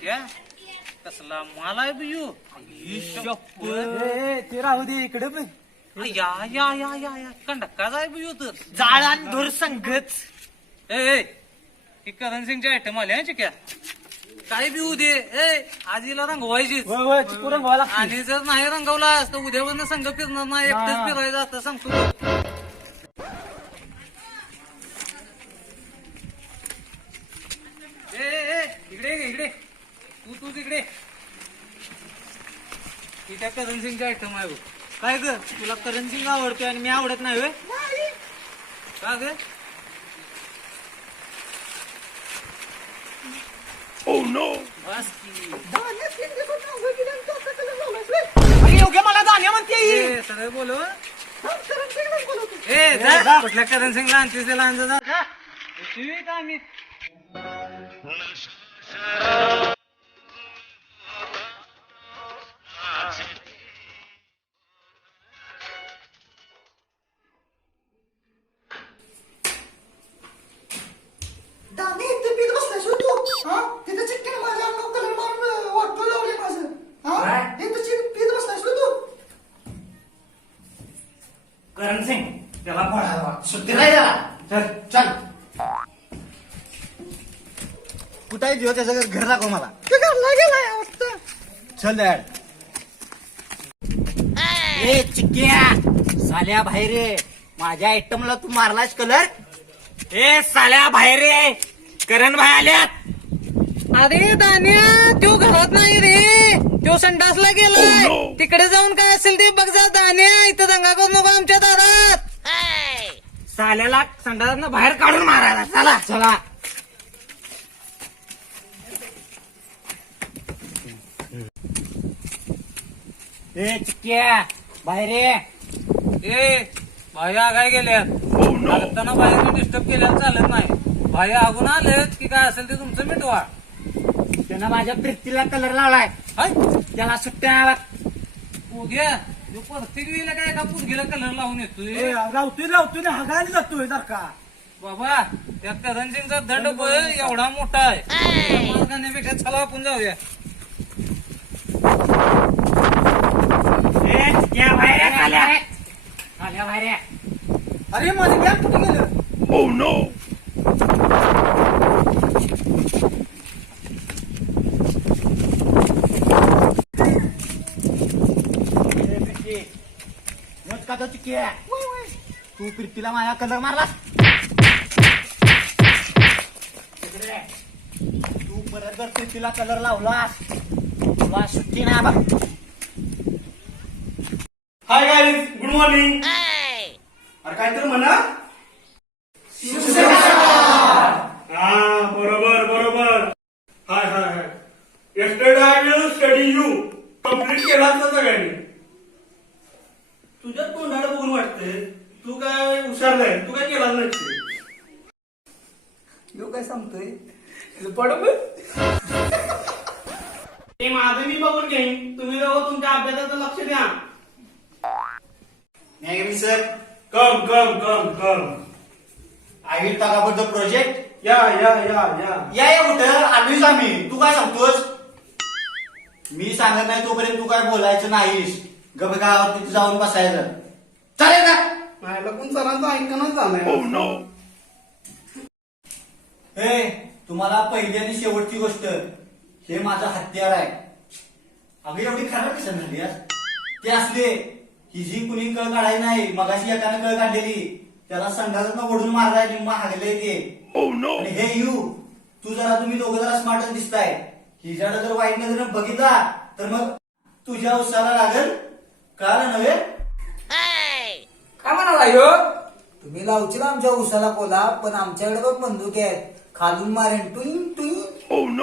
चिक्या कसला मला आहे बियू ते राहू दे इकडे पण या या या या या कंडक्का जाय बियू तर जाळ आणि धूर संगच. ए करण सिंगचे आयटम आले हा चिक्या काय बिऊ दे आज हिला रंगवायचीच चिकू रंगवायला आणि जर नाही रंगवलास तर उद्यावरनं संघ फिरणार नाही एकटेच फिरायचं आता सांगतो. इकडे इकडे तू तिकडे त्या करण सिंगचे आयटम आहे काय ग तुला करण सिंग आवडतोय आणि मी आवडत नाही होय? का ग बस की अरे योग्य मला दाण्या म्हणते सगळे बोलू कुठल्या करण सिंगला आणतीस त्याला आणजा आम्ही दाणे इथे पीत बसलायस हो तू हा तिथे चिक्कीने माझ्या अंगावर कलर मारून वाटतो लावले माझं हा इथे पीत बसलायस हो तू करण सिंग त्याला पळावा सुट्टी नाही त्याला चल कुठे आहे जीव त्याचं घर दाखव मला घरला गेलाय वाटतं. चल डॅड. ए चिक्क्या साल्या बाहेर रे माझ्या आयटमला तू मारलास कलर. ए साल्या बाहेर रे करण भाई आल्यात. अरे दान्या तो घरात नाही रे तो संडासला गेलाय तिकडे जाऊन काय असेल ते बघ जा दान्या इथं दंगा करू नको आमच्या दारात. साल्याला संडासातनं बाहेर काढून मारायला चला चला. ए चिक्क्या बाहेर रे. ए भाया काय गेल्यात लागताना बाहेर डिस्टर्ब केल्यावर चालत नाही. भाया आगून आलेत की काय असेल ते तुमचं मिटवा. त्यानं माझ्या प्रीतीला कलर लावलाय त्याला सुट्ट्या उद्या जो प्रत्येक वेळेला काय एका पुरगीला कलर लावून येतोय. लावतोय ना हगायला जातोय जर का बाबा त्या करण सिंगचा दंड एवढा मोठा आहे करण्यापेक्षा चला आपण जाऊया. अरे माझं गॅस कुठे गेलं. तू प्रीतीला माझ्या कलर मारला तू परत जर प्रीतीला कलर लावला तुला सुट्टी नाही बघ. Hi guys good morning. अरे काय तर म्हणा हा बरोबर बरोबर. Hi hi hi yesterday I will study you. Complete केला सगळ्यांनी. तुझ्या तोंडाला बघून वाटतंय तू काय हुशार नाही. तू काय केला नाही. यो काय सांगतोय ते माझं मी बघून घेईन. तुम्ही दोघं तुमच्या अभ्यासाचं लक्ष द्या. Sir come come come come. I will talk about the project. या या या या या कुठं आम्हीच आम्ही. तू काय सांगतोस. मी सांगत नाही तोपर्यंत तू काय बोलायचं नाहीस. गप गावात तिथे जाऊन बसायचं चालेल ना. माझ्याला कोण सरांचं ऐकणच झालंय. हे तुम्हाला पहिली आणि शेवटची गोष्ट हे माझं हत्यार आहे. अगं एवढी खराब कसं झाली आज. ते असले ही जी कुणी कळ काढायची नाही. मगाशी एकानं कळ काढलेली त्याला संघातनं ओढून मारलाय निम्मा हागले ते. आणि हे यू तू जरा तुम्ही दोघं जरा स्मार्टच दिसताय. हिच्याकडे जर वाईट नजरेनं बघितला तर मग तुझ्या उसाला लागल कळालं नव्हे. काय म्हणाला यो तुम्ही लावशील आमच्या उसाला बोला पण आमच्याकडे बघ बंदूक आहेत खालून मारेन टुईंग टुईंग.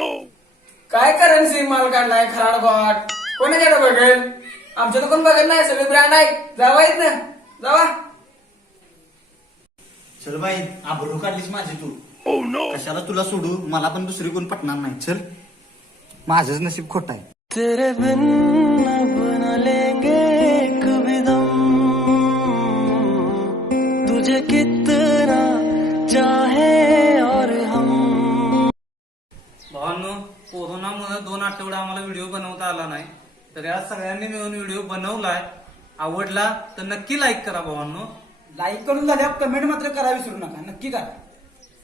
काय करण सिंग माल काढलाय खराड घाट कोणाकडे बघेल. आमच्या तर कोण बघत नाही सगळे ब्रँड आहे. जावा येत ना जावा. चल बाई आबरू काढलीस माझी तू. कशाला तुला सोडू. मला पण दुसरी कोण पटणार नाही. चल माझंच नशीब खोट आहे. तेरे बिन बना लेंगे कभी दम तुझे कितना चाहे और हम. भावांनो पोरांनो कोरोनामुळे 2 आठवडे आम्हाला व्हिडिओ बनवता आला नाही, तर या सगळ्यांनी मिळून व्हिडिओ बनवलाय. आवडला तर नक्की लाईक करा भावांनो. लाईक करून झाल्यावर कमेंट मात्र करा विसरू नका, नक्की करा.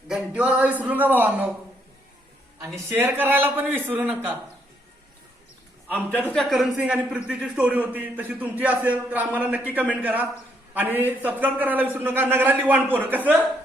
घंटी वाजवायला विसरू नका भावांनो. आणि शेअर करायला पण विसरू नका. आमच्यातच त्या करण सिंग आणि प्रीतीची स्टोरी होती, तशी तुमची असेल तर आम्हाला नक्की कमेंट करा आणि सबस्क्राईब करायला विसरू नका. नगरातली वाण पोरं कसं